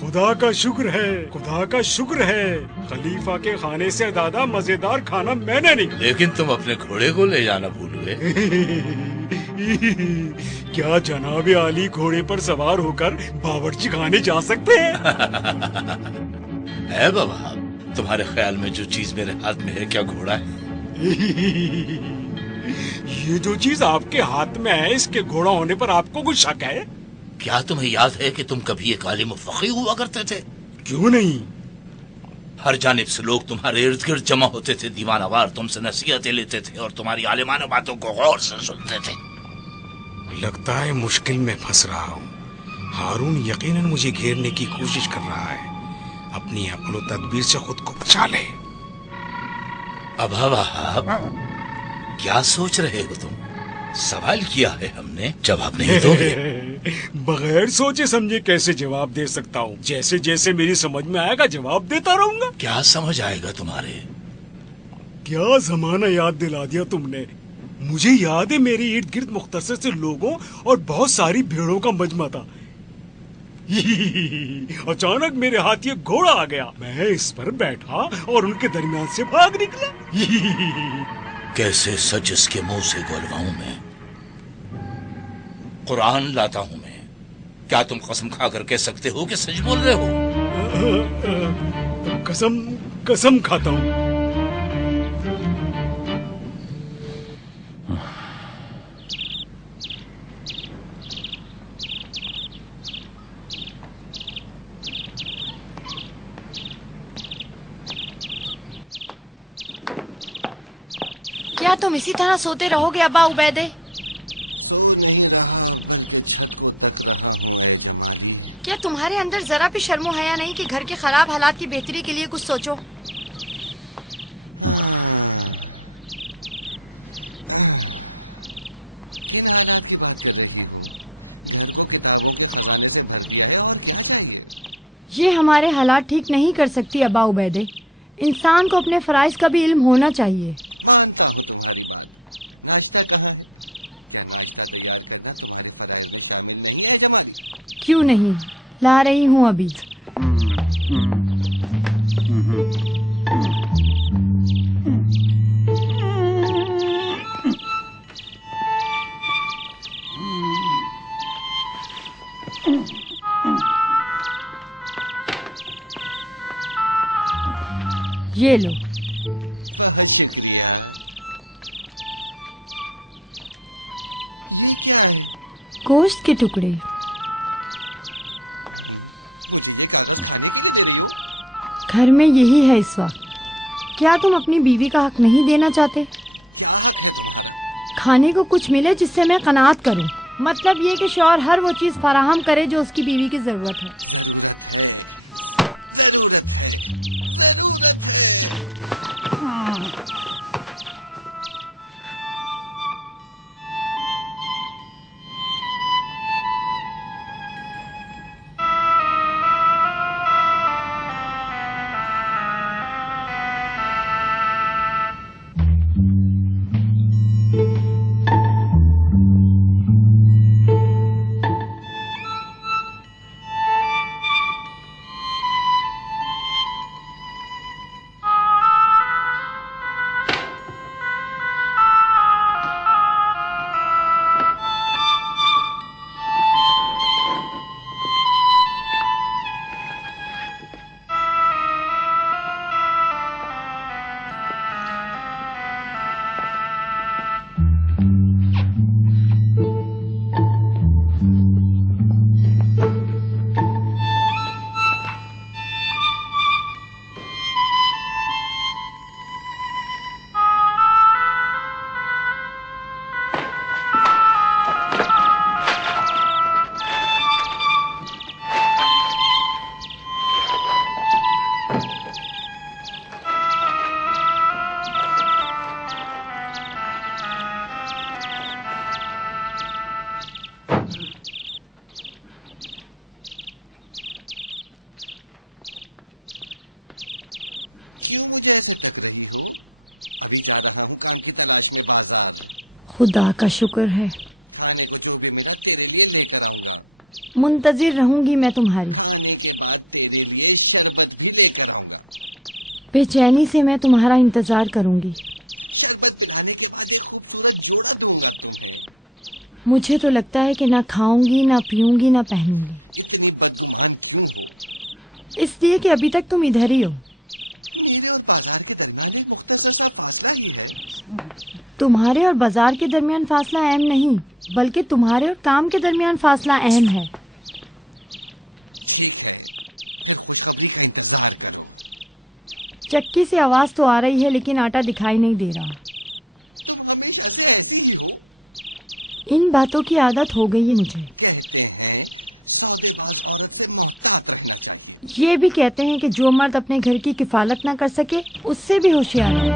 خدا کا شکر ہے، خدا کا شکر ہے، خلیفہ کے کھانے سے زیادہ مزیدار کھانا میں نے نہیں۔ لیکن تم اپنے گھوڑے کو لے جانا بھول گئے۔ کیا جناب عالی گھوڑے پر سوار ہو کر باورچی خانے جا سکتے ہیں؟ ہے بابا، تمہارے خیال میں جو چیز میرے ہاتھ میں ہے کیا گھوڑا ہے؟ یہ جو چیز آپ کے ہاتھ میں ہے اس کے گھوڑا ہونے پر آپ کو کچھ شک ہے؟ کیا تمہیں یاد ہے کہ تم کبھی ایک عالم و فقیہ ہوا کرتے تھے؟ کیوں نہیں؟ ہر جانب سے لوگ تمہارے ارد گرد جمع ہوتے تھے، دیوانہ وار تم سے نصیحتیں لیتے تھے اور تمہاری عالمانہ باتوں کو غور سے سنتے تھے۔ لگتا ہے مشکل میں پھنس رہا ہوں۔ ہارون یقیناً مجھے گھیرنے کی کوشش کر رہا ہے، اپنی عقل و تدبیر سے خود کو بچا لے۔ ابا وہاب، کیا سوچ رہے ہو تم؟ سوال کیا ہے ہم نے، جواب نہیں دو گے؟ بغیر سوچے سمجھے کیسے جواب دے سکتا ہوں؟ جیسے جیسے میری سمجھ میں آئے گا جواب دیتا رہوں گا۔ کیا سمجھ آئے گا تمہارے؟ کیا زمانہ یاد دلا دیا تم نے۔ مجھے یاد ہے میرے ارد گرد مختصر سے لوگوں اور بہت ساری بھیڑوں کا مجمع تھا۔ اچانک میرے ہاتھ یہ گھوڑا آ گیا، میں اس پر بیٹھا اور ان کے درمیان سے بھاگ نکلا۔ کیسے سچ اس کے منہ سے گلواؤں میں؟ قرآن لاتا ہوں میں، کیا تم قسم کھا کر کہہ سکتے ہو کہ سچ بول رہے ہو؟ قسم کھاتا ہوں۔ کیا تم اسی طرح سوتے رہو گے ابا عبیدے؟ کیا تمہارے اندر ذرا بھی شرم و حیا نہیں کہ گھر کے خراب حالات کی بہتری کے لیے کچھ سوچو؟ یہ ہمارے حالات ٹھیک نہیں کر سکتی ابا عبیدے۔ انسان کو اپنے فرائض کا بھی علم ہونا چاہیے۔ کیوں نہیں، لا رہی ہوں ابھی۔ یہ لو۔ گوشت کے ٹکڑے۔ گھر میں یہی ہے اس وقت۔ کیا تم اپنی بیوی کا حق نہیں دینا چاہتے؟ کھانے کو کچھ ملے جس سے میں قناعت کروں، مطلب یہ کہ شوہر ہر وہ چیز فراہم کرے جو اس کی بیوی کی ضرورت ہے۔ خدا کا شکر ہے، منتظر رہوں گی میں تمہاری. بے چینی سے میں تمہارا انتظار کروں گی. مجھے تو لگتا ہے کہ نہ کھاؤں گی، نہ پیوں گی، نہ پہنوں گی، اس لیے کہ ابھی تک تم ادھر ہی ہو. تمہارے اور بازار کے درمیان فاصلہ اہم نہیں، بلکہ تمہارے اور کام کے درمیان فاصلہ اہم ہے. چکی سے آواز تو آ رہی ہے لیکن آٹا دکھائی نہیں دے رہا. ان باتوں کی عادت ہو گئی ہے مجھے. یہ بھی کہتے ہیں کہ جو مرد اپنے گھر کی کفالت نہ کر سکے اس سے بھی ہوشیار ہے.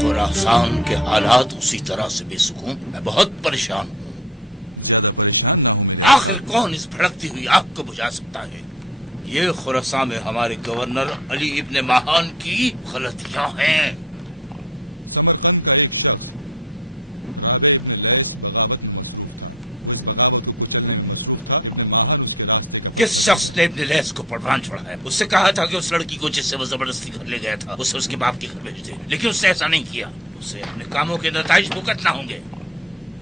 خراسان کے حالات اسی طرح سے بے سکون. میں بہت پریشان ہوں. آخر کون اس بھڑکتی ہوئی آگ کو بجھا سکتا ہے؟ یہ خراسان میں ہمارے گورنر علی ابن ماہان کی غلطیاں ہیں. کس شخص نے ابن لیس کو پروان چھوڑا ہے؟ اس سے کہا تھا کہ اس لڑکی کو جس سے وہ زبردستی گھر لے گیا تھا اسے اس کے باپ کے گھر بھیج دے، لیکن اس نے ایسا نہیں کیا. اسے اپنے کاموں کے نتائج بھگتنا ہوں گے.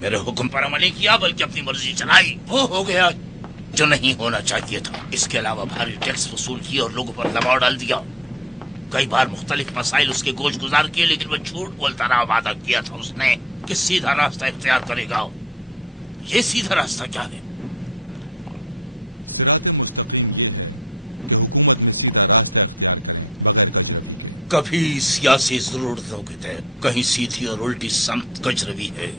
میرے حکم پر عمل نہیں کیا بلکہ اپنی مرضی چلائی. وہ ہو گیا جو نہیں ہونا چاہیے تھا. اس کے علاوہ بھاری ٹیکس وصول کیا اور لوگوں پر دباؤ ڈال دیا. کئی بار مختلف مسائل اس کے گوش گزار کیے لیکن وہ جھوٹ بولتا رہا. وعدہ کیا تھا اس نے کہ سیدھا راستہ اختیار کرے گا. یہ سیدھا راستہ کیا ہے؟ کبھی سیاسی ضرورتوں کے تحت کہیں سیدھی اور الٹی سمت کج روی ہے.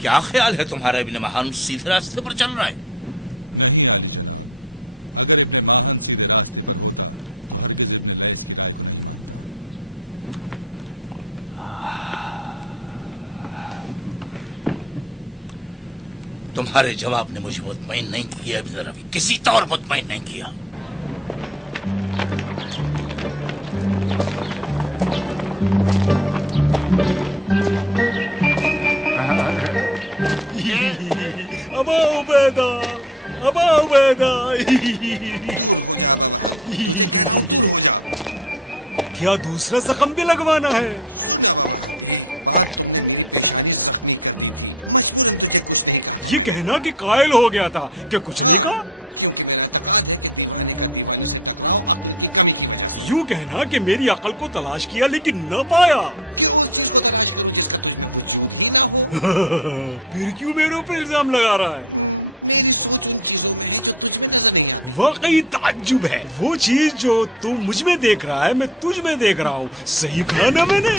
کیا خیال ہے تمہارا ابن مہان سیدھے راستے پر چل رہا ہے؟ تمہارے جواب نے مجھے مطمئن نہیں کیا ابن روی، کسی طور مطمئن نہیں کیا. ابا عبیدہ، ابا عبیدہ، کیا دوسرا زخم بھی لگوانا ہے؟ یہ کہنا کہ قائل ہو گیا تھا کہ کچھ نہیں کہا، یوں کہنا کہ میری عقل کو تلاش کیا لیکن نہ پایا. پھر کیوں میرے اوپر الزام لگا رہا ہے؟ واقعی تعجب ہے. وہ چیز جو تو مجھ میں دیکھ رہا ہے میں تجھ میں دیکھ رہا ہوں. صحیح کہا نا میں نے؟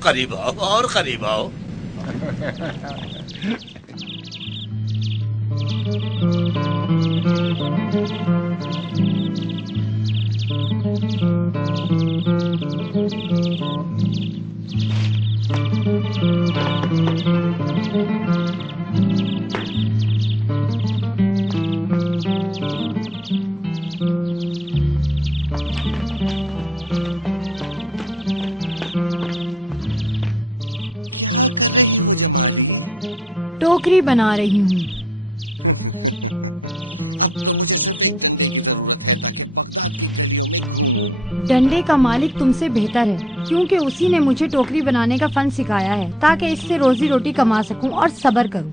قریب آؤ اور قریب آؤ. ٹوکری بنا رہی ہوں. ڈنڈے کا مالک تم سے بہتر ہے کیونکہ اسی نے مجھے ٹوکری بنانے کا فن سکھایا ہے تاکہ اس سے روزی روٹی کما سکوں اور صبر کروں.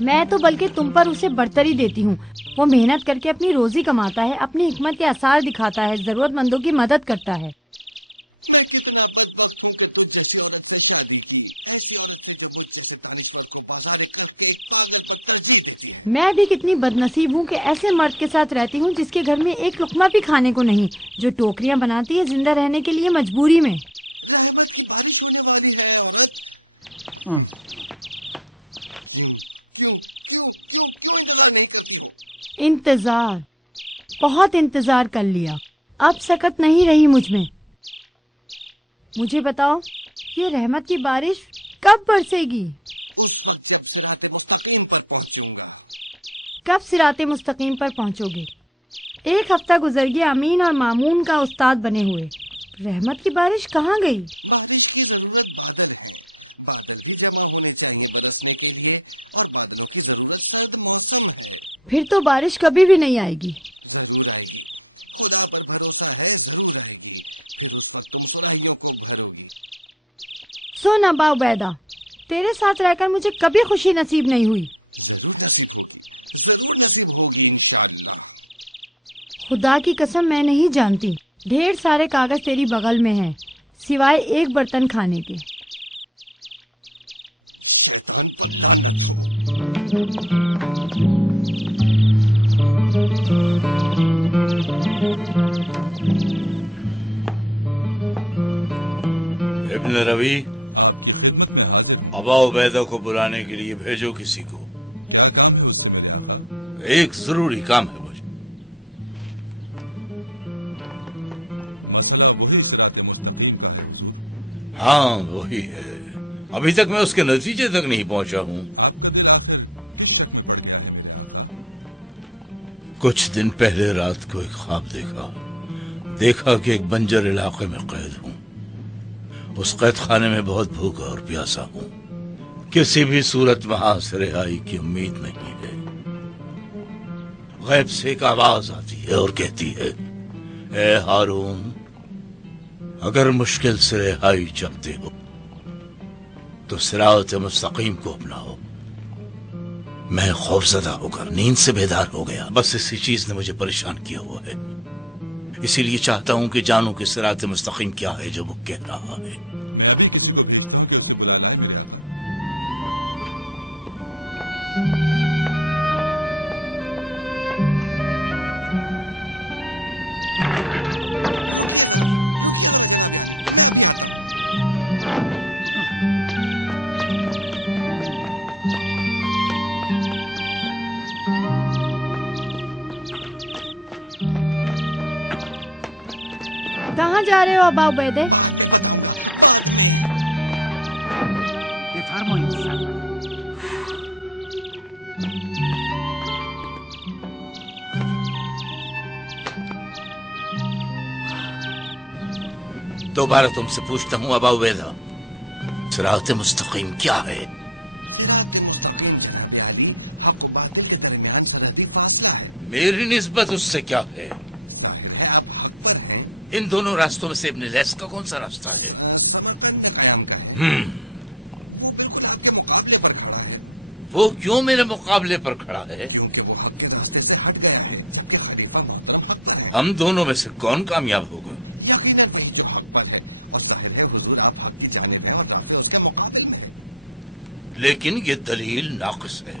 میں تو بلکہ تم پر اسے برتری دیتی ہوں. وہ محنت کر کے اپنی روزی کماتا ہے، اپنی حکمت کے آثار دکھاتا ہے، ضرورت مندوں کی مدد کرتا ہے. میں کتنا بدبخت ہوں کہ تو جیسی عورت نے شادی کی. ایسی عورت نے جب مجھ سے دانشور کو بازار کر کے ایک پاگل پر ترجیح دیتی ہے. میں بھی کتنی بد نصیب ہوں کہ ایسے مرد کے ساتھ رہتی ہوں جس کے گھر میں ایک لقمہ بھی کھانے کو نہیں، جو ٹوکریاں بناتی ہے زندہ رہنے کے لیے مجبوری میں. رحمت کی بارش ہونے والی ہے عورت. کیوں انتظار نہیں کرتی ہو؟ انتظار، بہت انتظار کر لیا، اب سکت نہیں رہی مجھ میں. مجھے بتاؤ یہ رحمت کی بارش کب برسے گی؟ اس وقت جب صراط مستقیم پر پہنچوں گا. کب صراط مستقیم پر پہنچو گے؟ 1 ہفتہ گزر گیا امین اور مامون کا استاد بنے ہوئے. رحمت کی بارش کہاں گئی؟ بارش کی ضرورت بادل ہے. بادل بھی جمع ہونے چاہیے برسنے کے لیے، اور بادلوں کی ضرورت سرد موسم ہے. پھر تو بارش کبھی بھی نہیں آئے گی. ضرور آئے گی. خدا پر بھروسہ ہے، ضرور آئے گی. پھر اس وقت تم سراہیوں کو بھولو گی. سن ابا عبیدہ، تیرے ساتھ رہ کر مجھے کبھی خوشی نصیب نہیں ہوئی. ضرور نصیب ہوگی، ضرور نصیب ہوگی انشاءاللہ. خدا کی قسم میں نہیں جانتی. ڈھیر سارے کاغذ تیری بغل میں ہیں سوائے ایک برتن کھانے کے. شیطان پر ابن روی، ابا عبیدہ کو بلانے کے لیے بھیجو کسی کو. ایک ضروری کام ہے مجھے. ہاں وہی ہے. ابھی تک میں اس کے نتیجے تک نہیں پہنچا ہوں. کچھ دن پہلے رات کو ایک خواب دیکھا کہ ایک بنجر علاقے میں قید ہوں. اس قید خانے میں بہت بھوکا اور پیاسا ہوں. کسی بھی صورت وہاں سے رہائی کی امید نہیں ہے. غیب سے ایک آواز آتی ہے اور کہتی ہے، اے ہارون، اگر مشکل سے رہائی چاہتے ہو تو صراط مستقیم کو اپناؤ. میں خوفزدہ ہو کر نیند سے بیدار ہو گیا. بس اسی چیز نے مجھے پریشان کیا ہوا ہے. اسی لیے چاہتا ہوں کہ جانوں کہ صراط مستقیم کیا ہے جو وہ کہہ رہا ہے. کہاں جا رہے ہو ابا عبیدہ؟ دوبارہ تم سے پوچھتا ہوں ابا عبیدہ، صراط مستقیم کیا ہے؟ میری نسبت اس سے کیا ہے؟ ان دونوں راستوں میں سے ابن لیس کا کون سا راستہ ہے؟ وہ کیوں میرے مقابلے پر کھڑا ہے؟ ہم دونوں میں سے کون کامیاب ہوگا؟ لیکن یہ دلیل ناقص ہے.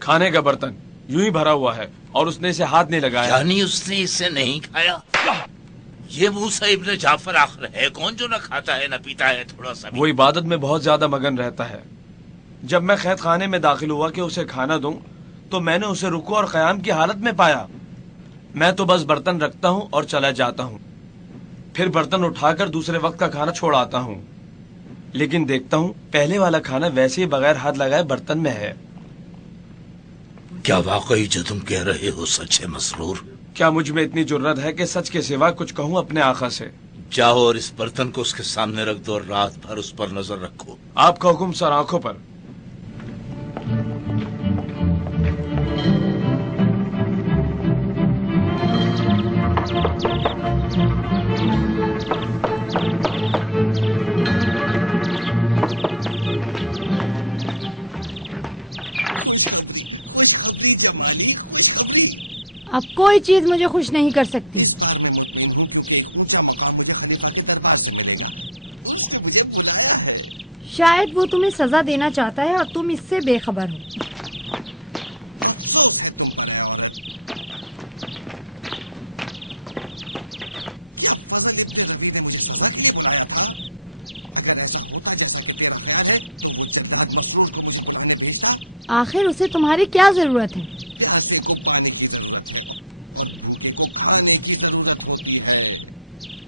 کھانے کا برتن یوں ہی بھرا ہوا ہے اور اس نے اسے ہاتھ نہیں لگایا. یعنی اس نے اسے نہیں کھایا؟ یہ موسیٰ ابن جعفر آخر ہے کون جو نہ کھاتا ہے نہ پیتا ہے تھوڑا سا بھی؟ وہ عبادت میں بہت زیادہ مگن رہتا ہے. جب میں قید خانے میں داخل ہوا کہ اسے کھانا دوں تو میں نے اسے رکوع اور قیام کی حالت میں پایا. میں تو بس برتن رکھتا ہوں اور چلا جاتا ہوں، پھر برتن اٹھا کر دوسرے وقت کا کھانا چھوڑ آتا ہوں، لیکن دیکھتا ہوں پہلے والا کھانا ویسے ہی بغیر ہاتھ لگائے برتن میں ہے. کیا واقعی جو تم کہہ رہے ہو سچ ہے مسرور؟ کیا مجھ میں اتنی جرت ہے کہ سچ کے سوا کچھ کہوں اپنے آقا سے؟ جاؤ اور اس برتن کو اس کے سامنے رکھ دو اور رات بھر اس پر نظر رکھو. آپ کا حکم سر آنکھوں پر. اب کوئی چیز مجھے خوش نہیں کر سکتی. شاید وہ تمہیں سزا دینا چاہتا ہے اور تم اس سے بے خبر ہو. آخر اسے تمہاری کیا ضرورت ہے؟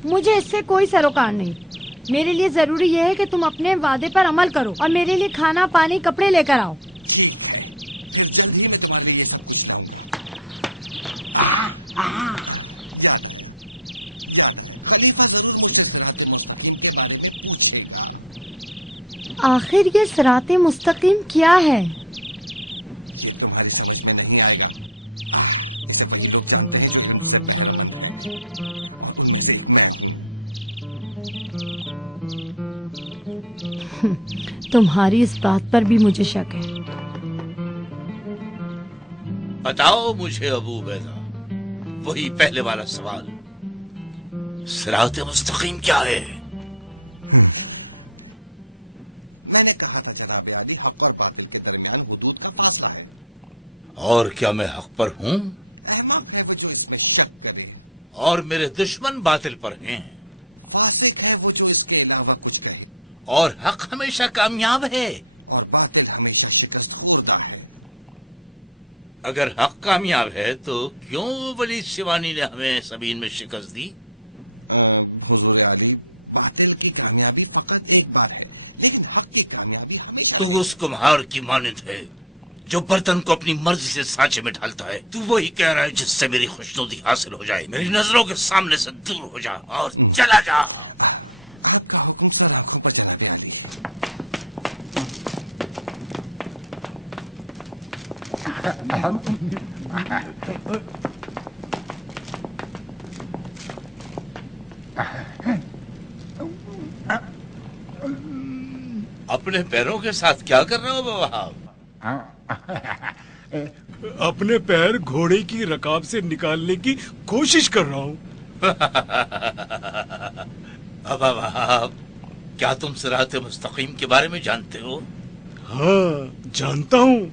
مجھے اس سے کوئی سروکار نہیں. میرے لیے ضروری یہ ہے کہ تم اپنے وعدے پر عمل کرو اور میرے لیے کھانا پانی کپڑے لے کر آؤ. آخر یہ صراط مستقیم کیا ہے؟ تمہاری اس بات پر بھی مجھے شک ہے. بتاؤ مجھے ابو عبیدہ وہی پہلے والا سوال، صراط مستقیم کیا ہے؟ میں نے کہا تھا جناب عالی حق اور باطل کے درمیان حدود کا فاصلہ ہے. اور کیا میں حق پر ہوں؟ احمد ہے وہ جو اس میں شک کرے، اور میرے دشمن باطل پر ہیں. فاسق ہے وہ جو اس کے علاوہ کچھ کہے، اور حق ہمیشہ کامیاب ہے. اور باطل ہمیشہ شکست خوردہ ہے. اگر حق کامیاب ہے تو کیوں ولید شیوانی نے ہمیں سبین میں شکست دی؟ حضور علی، باطل کی کامیابی فقط ایک بار ہے لیکن حق کی کامیابی ہمیشہ. تو اس کمہار کی مانند ہے جو برتن کو اپنی مرضی سے سانچے میں ڈالتا ہے. تو وہی کہہ رہا ہے جس سے میری خوشنودی حاصل ہو جائے، میری نظروں کے سامنے سے دور ہو جا اور چلا جا. آپ کا حکم سر آنکھوں پر جناب علی. اپنے پیروں کے ساتھ کیا کر رہے ہو بابا؟ اپنے پیر گھوڑے کی رکاب سے نکالنے کی کوشش کر رہا ہوں. ابا وہاب، کیا تم صراط مستقیم کے بارے میں جانتے ہو؟ ہاں جانتا ہوں.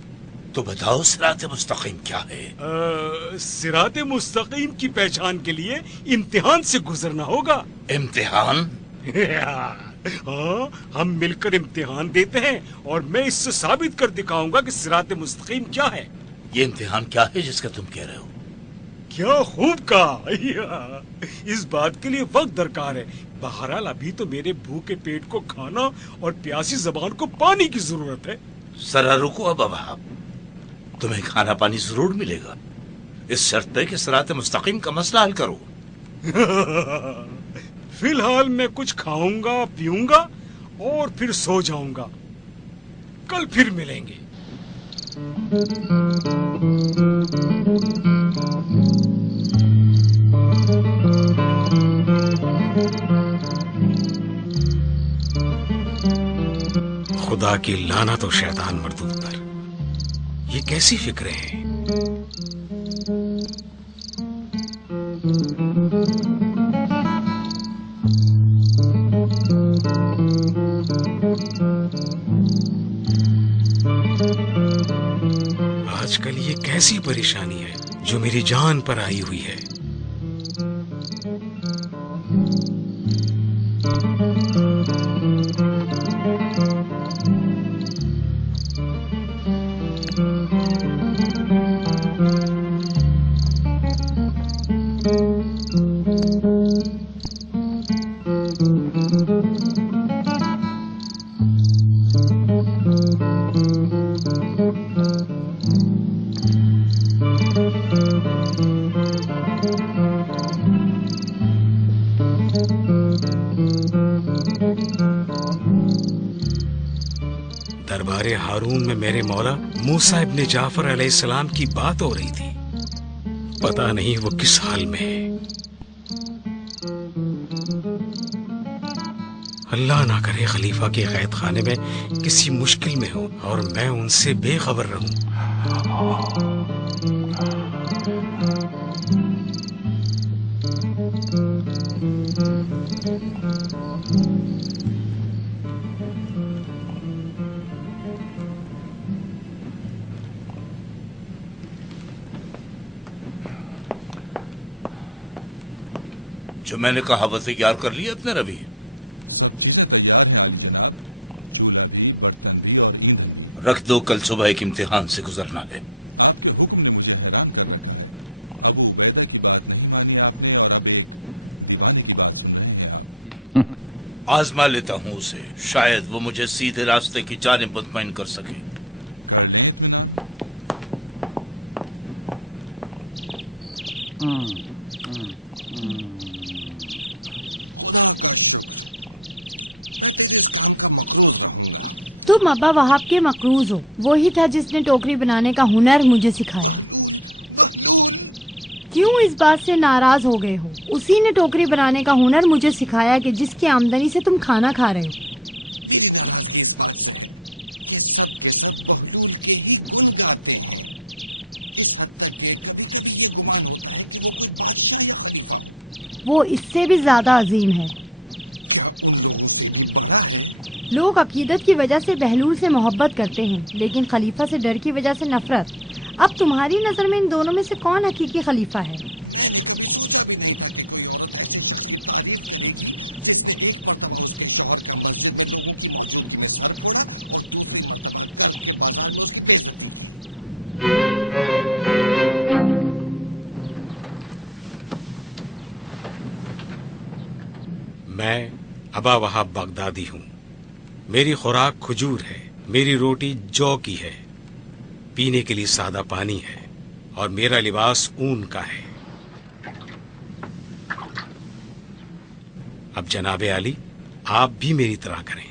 تو بتاؤ صراط مستقیم کیا ہے؟ صراط مستقیم کی پہچان کے لیے امتحان سے گزرنا ہوگا. امتحان؟ ہاں، ہم مل کر امتحان دیتے ہیں اور میں اس سے ثابت کر دکھاؤں گا کہ صراط مستقیم کیا ہے. یہ امتحان کیا ہے جس کا تم کہہ رہے ہو؟ کیا خوب کہا. اس بات کے لیے وقت درکار ہے. بہرحال ابھی تو میرے بھوکے پیٹ کو کھانا اور پیاسی زبان کو پانی کی ضرورت ہے. ذرا رکو ابا وہاب، تمہیں کھانا پانی ضرور ملے گا اس شرط پہ کہ صراط مستقیم کا مسئلہ حل کرو. فی الحال میں کچھ کھاؤں گا پیوں گا اور پھر سو جاؤں گا. کل پھر ملیں گے. خدا کی لعنت و شیطان مردود پر، یہ کیسی فکریں ہیں؟ ایسی پریشانی ہے جو میری جان پر آئی ہوئی ہے. دربار ہارون میں میرے مولا موسیٰ ابن جعفر علیہ السلام کی بات ہو رہی تھی. پتہ نہیں وہ کس حال میں ہے. اللہ نہ کرے خلیفہ کے قید خانے میں کسی مشکل میں ہو اور میں ان سے بے خبر رہوں. جو میں نے کہا وہ تیار کر لیا اپنے روی. رکھ دو، کل صبح ایک امتحان سے گزرنا ہے. آزما لیتا ہوں اسے، شاید وہ مجھے سیدھے راستے کی جانب مطمئن کر سکے. تم ابا وہاب کے مقروض ہو. وہی تھا جس نے ٹوکری بنانے کا ہنر مجھے سکھایا. کیوں اس بات سے ناراض ہو گئے ہو؟ اسی نے ٹوکری بنانے کا ہنر مجھے سکھایا کہ جس کی آمدنی سے تم کھانا کھا رہے ہو. وہ اس سے بھی زیادہ عظیم ہے. لوگ عقیدت کی وجہ سے بہلول سے محبت کرتے ہیں لیکن خلیفہ سے ڈر کی وجہ سے نفرت. اب تمہاری نظر میں ان دونوں میں سے کون حقیقی خلیفہ ہے؟ میں ابا وہاب بغدادی ہوں. میری خوراک کھجور ہے، میری روٹی جو کی ہے، پینے کے لیے سادہ پانی ہے اور میرا لباس اون کا ہے. اب جناب علی آپ بھی میری طرح کریں.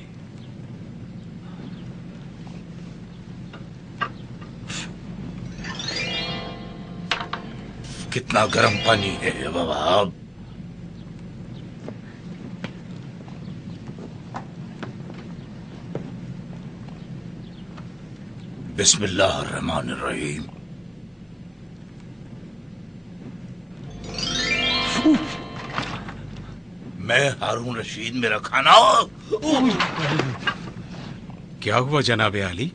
کتنا گرم پانی ہے بابا. بسم اللہ الرحمن الرحیم. میں ہارون رشید، میرا کھانا. کیا ہوا جناب علی؟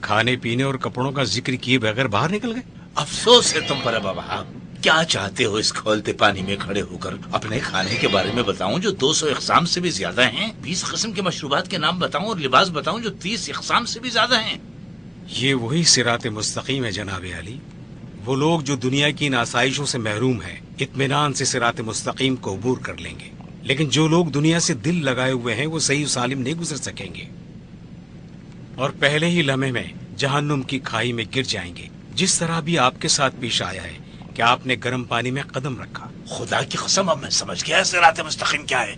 کھانے پینے اور کپڑوں کا ذکر کیے بغیر باہر نکل گئے؟ افسوس ہے تم پر بابا. کیا چاہتے ہو اس کھولتے پانی میں کھڑے ہو کر اپنے کھانے کے بارے میں بتاؤں جو 200 اقسام سے بھی زیادہ ہیں؟ 20 قسم کے مشروبات کے نام بتاؤں اور لباس بتاؤں جو 30 اقسام سے بھی زیادہ ہیں؟ یہ وہی صراط مستقیم ہے جناب علی. وہ لوگ جو دنیا کی ان آسائشوں سے محروم ہیں اطمینان سے صراط مستقیم کو عبور کر لیں گے، لیکن جو لوگ دنیا سے دل لگائے ہوئے ہیں وہ صحیح و سالم نہیں گزر سکیں گے اور پہلے ہی لمحے میں جہنم کی کھائی میں گر جائیں گے، جس طرح بھی آپ کے ساتھ پیش آیا ہے کہ آپ نے گرم پانی میں قدم رکھا. خدا کی قسم اب میں سمجھ گیا صراط مستقیم کیا ہے.